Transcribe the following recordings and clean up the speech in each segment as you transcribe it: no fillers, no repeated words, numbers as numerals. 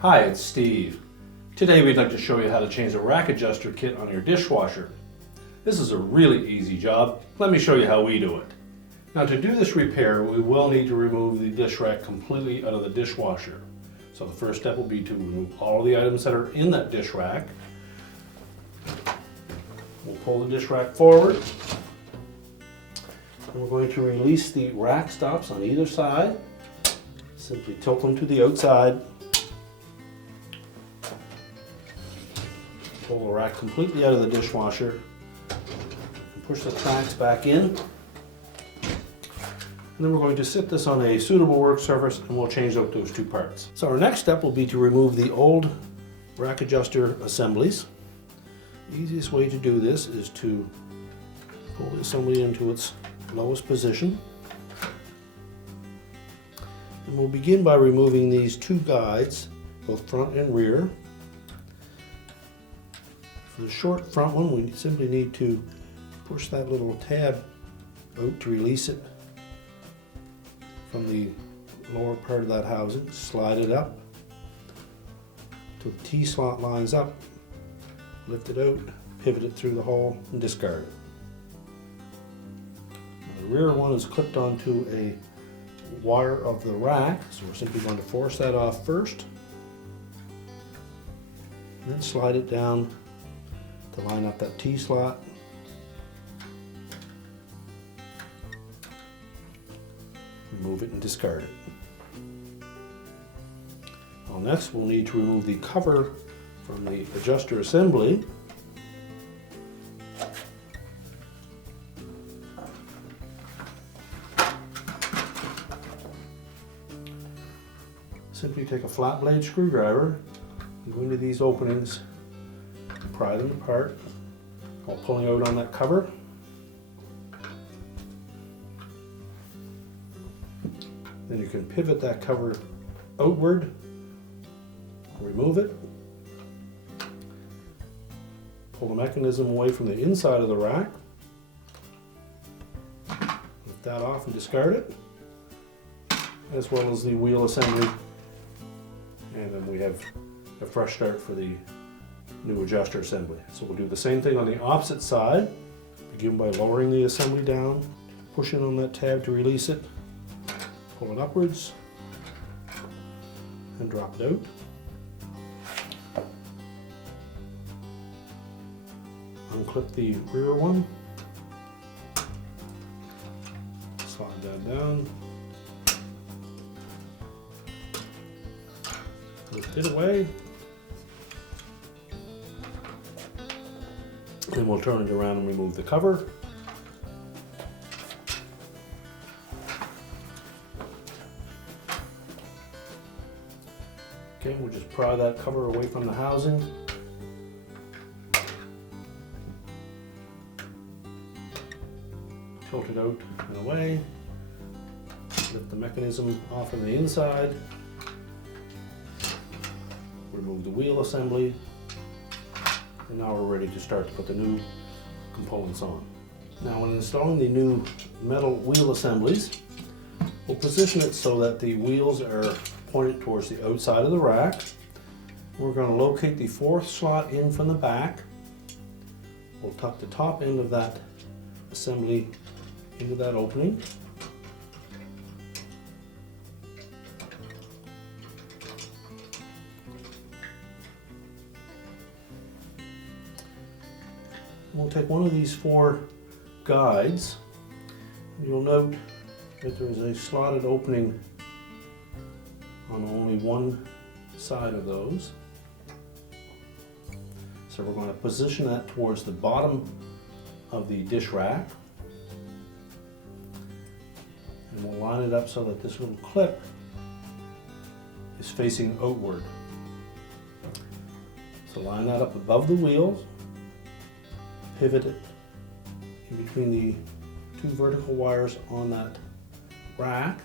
Hi, it's Steve. Today we'd like to show you how to change the rack adjuster kit on your dishwasher. This is a really easy job. Let me show you how we do it. Now to do this repair, we will need to remove the dish rack completely out of the dishwasher. So the first step will be to remove all of the items that are in that dish rack. We'll pull the dish rack forward. And we're going to release the rack stops on either side. Simply tilt them to the outside. Pull the rack completely out of the dishwasher and push the tracks back in. And then we're going to sit this on a suitable work surface and we'll change out those two parts. So our next step will be to remove the old rack adjuster assemblies. The easiest way to do this is to pull the assembly into its lowest position. And we'll begin by removing these two guides, both front and rear. For the short front one, we simply need to push that little tab out to release it from the lower part of that housing. Slide it up till the T-slot lines up, lift it out, pivot it through the hole, and discard it. Now, the rear one is clipped onto a wire of the rack, so we're simply going to force that off first, and then slide it down to line up that T-slot. Remove it and discard it. Well, next we'll need to remove the cover from the adjuster assembly. Simply take a flat blade screwdriver and go into these openings and pry them apart while pulling out on that cover. Then you can pivot that cover outward, remove it, pull the mechanism away from the inside of the rack, lift that off and discard it, as well as the wheel assembly. And then we have a fresh start for the new adjuster assembly. So we'll do the same thing on the opposite side. Begin by lowering the assembly down, pushing on that tab to release it, pull it upwards, and drop it out. Unclip the rear one, slide that down, lift it away, then we'll turn it around and remove the cover. Okay, we'll just pry that cover away from the housing. Tilt it out and away. Lift the mechanism off on the inside. Remove the wheel assembly. And now we're ready to start to put the new components on. Now when installing the new metal wheel assemblies, we'll position it so that the wheels are pointed towards the outside of the rack. We're going to locate the fourth slot in from the back. We'll tuck the top end of that assembly into that opening. We'll take one of these four guides. You'll note that there's a slotted opening on only one side of those. So we're going to position that towards the bottom of the dish rack. And we'll line it up so that this little clip is facing outward. So line that up above the wheels, pivot it in between the two vertical wires on that rack.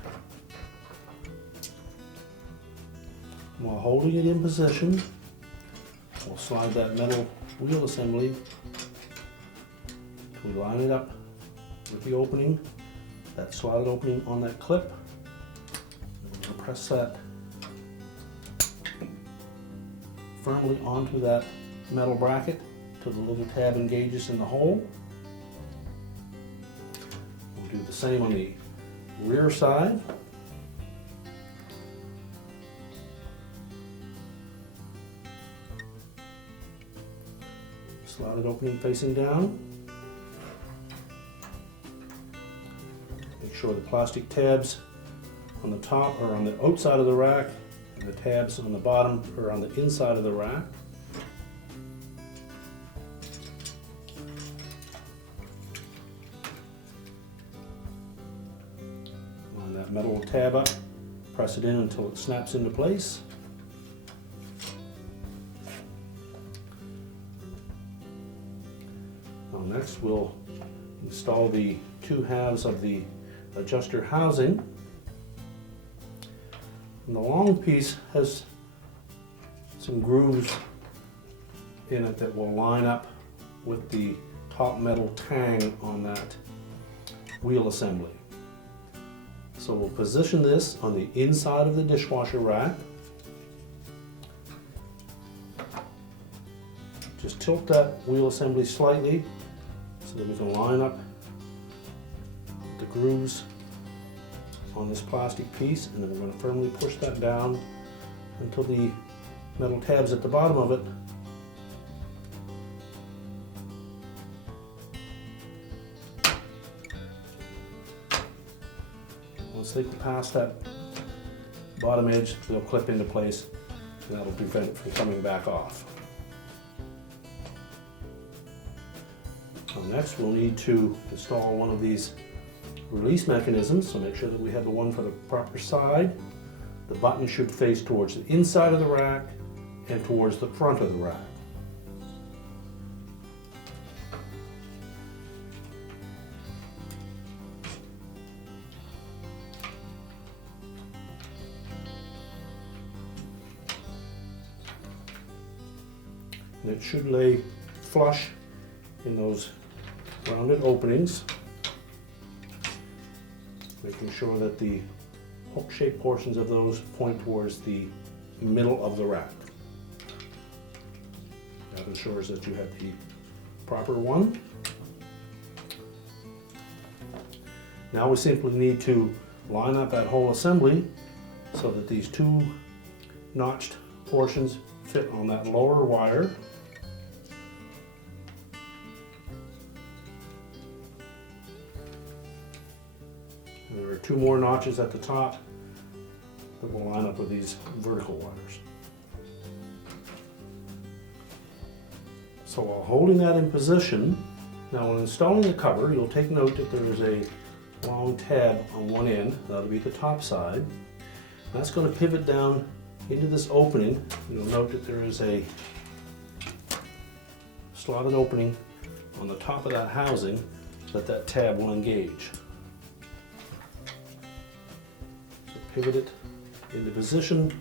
While holding it in position, we'll slide that metal wheel assembly. We line it up with the opening, that slotted opening on that clip. We're going to press that firmly onto that metal bracket till the little tab engages in the hole. We'll do the same on the rear side. Slotted opening facing down. Make sure the plastic tabs on the top are on the outside of the rack, and the tabs on the bottom are on the inside of the rack. Line that metal tab up, press it in until it snaps into place. Now next we'll install the two halves of the adjuster housing. And the long piece has some grooves in it that will line up with the top metal tang on that wheel assembly. So we'll position this on the inside of the dishwasher rack. Just tilt that wheel assembly slightly so that we can line up the grooves on this plastic piece, and then we're going to firmly push that down until the metal tabs at the bottom of it once they can pass that bottom edge, they'll clip into place, and that'll prevent it from coming back off. Next we'll need to install one of these release mechanisms, so make sure that we have the one for the proper side. The button should face towards the inside of the rack and towards the front of the rack. And it should lay flush in those rounded openings, making sure that the hook-shaped portions of those point towards the middle of the rack. That ensures that you have the proper one. Now we simply need to line up that whole assembly so that these two notched portions fit on that lower wire. There are two more notches at the top that will line up with these vertical wires. So while holding that in position, now when installing the cover, you'll take note that there is a long tab on one end. That'll be the top side. That's going to pivot down into this opening. You'll note that there is a slotted opening on the top of that housing that tab will engage. Pivot it into position,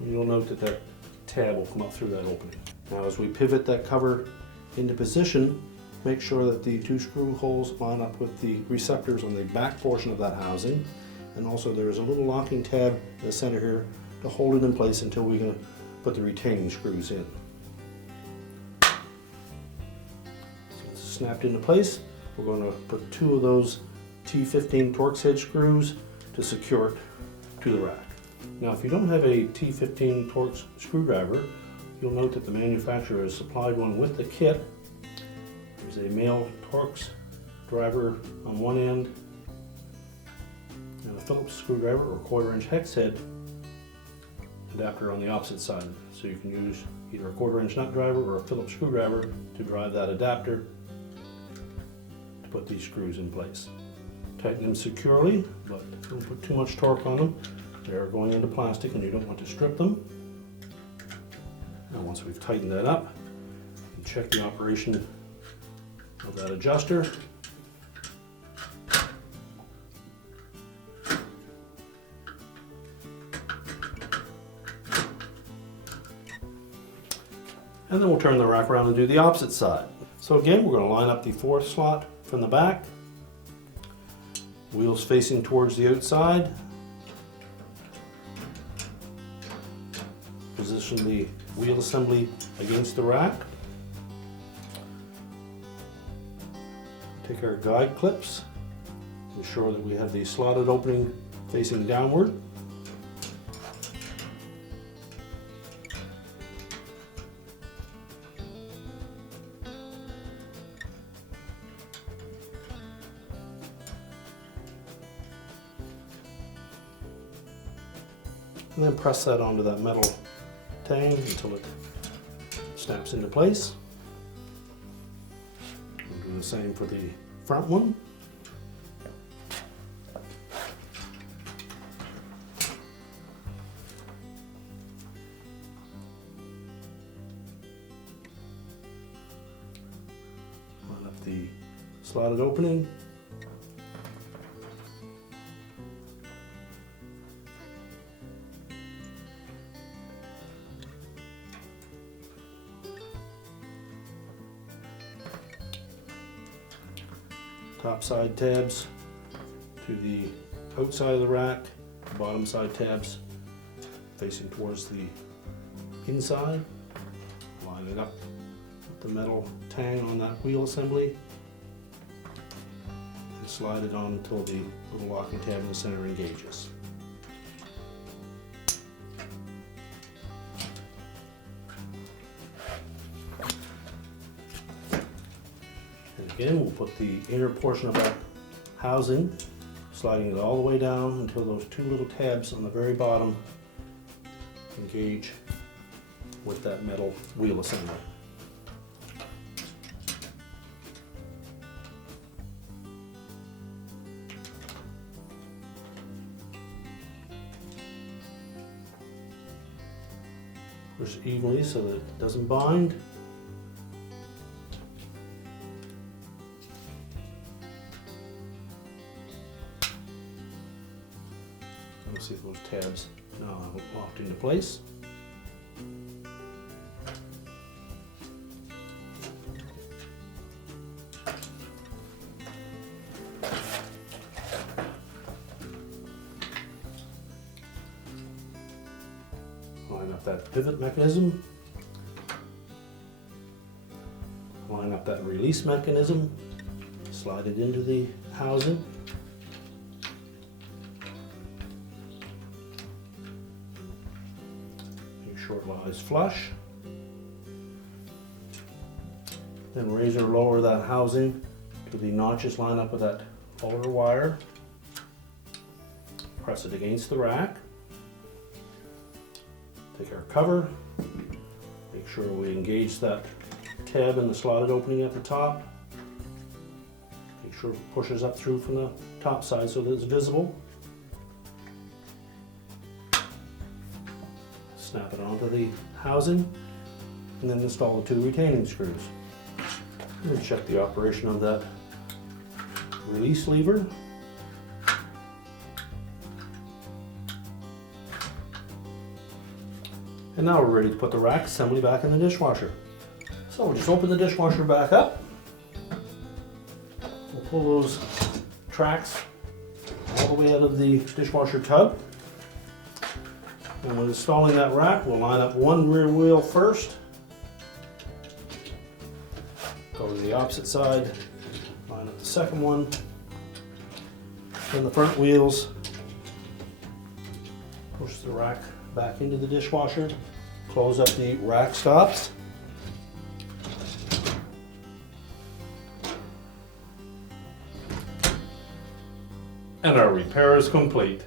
and you'll note that that tab will come up through that opening. Now as we pivot that cover into position, make sure that the two screw holes line up with the receptors on the back portion of that housing, and also there is a little locking tab in the center here to hold it in place until we're going to put the retaining screws in. So it's snapped into place. We're going to put two of those T15 Torx head screws to secure it to the rack. Now if you don't have a T15 Torx screwdriver, you'll note that the manufacturer has supplied one with the kit. There's a male Torx driver on one end and a Phillips screwdriver or 1/4" hex head adapter on the opposite side. So you can use either a 1/4" nut driver or a Phillips screwdriver to drive that adapter to put these screws in place. Tighten them securely, but don't put too much torque on them. They're going into plastic and you don't want to strip them. Now once we've tightened that up, you check the operation of that adjuster. And then we'll turn the rack around and do the opposite side. So again, we're going to line up the fourth slot from the back. Wheels facing towards the outside. Position the wheel assembly against the rack. Take our guide clips, ensure that we have the slotted opening facing downward. And then press that onto that metal tang until it snaps into place. We'll do the same for the front one. Line up the slotted opening. Top side tabs to the outside of the rack, bottom side tabs facing towards the inside. Line it up with the metal tang on that wheel assembly and slide it on until the little locking tab in the center engages. Again, we'll put the inner portion of that housing, sliding it all the way down until those two little tabs on the very bottom engage with that metal wheel assembly. Push evenly so that it doesn't bind. See those tabs now locked into place. Line up that pivot mechanism. Line up that release mechanism. Slide it into the housing. Sure it lies flush. Then raise or lower that housing to the notches line up with that outer wire. Press it against the rack. Take our cover. Make sure we engage that tab in the slotted opening at the top. Make sure it pushes up through from the top side so that it's visible. Snap it onto the housing and then install the two retaining screws. And check the operation of that release lever. And now we're ready to put the rack assembly back in the dishwasher. So we'll just open the dishwasher back up. We'll pull those tracks all the way out of the dishwasher tub. And when installing that rack, we'll line up one rear wheel first. Go to the opposite side, line up the second one. Then the front wheels. Push the rack back into the dishwasher. Close up the rack stops. And our repair is complete.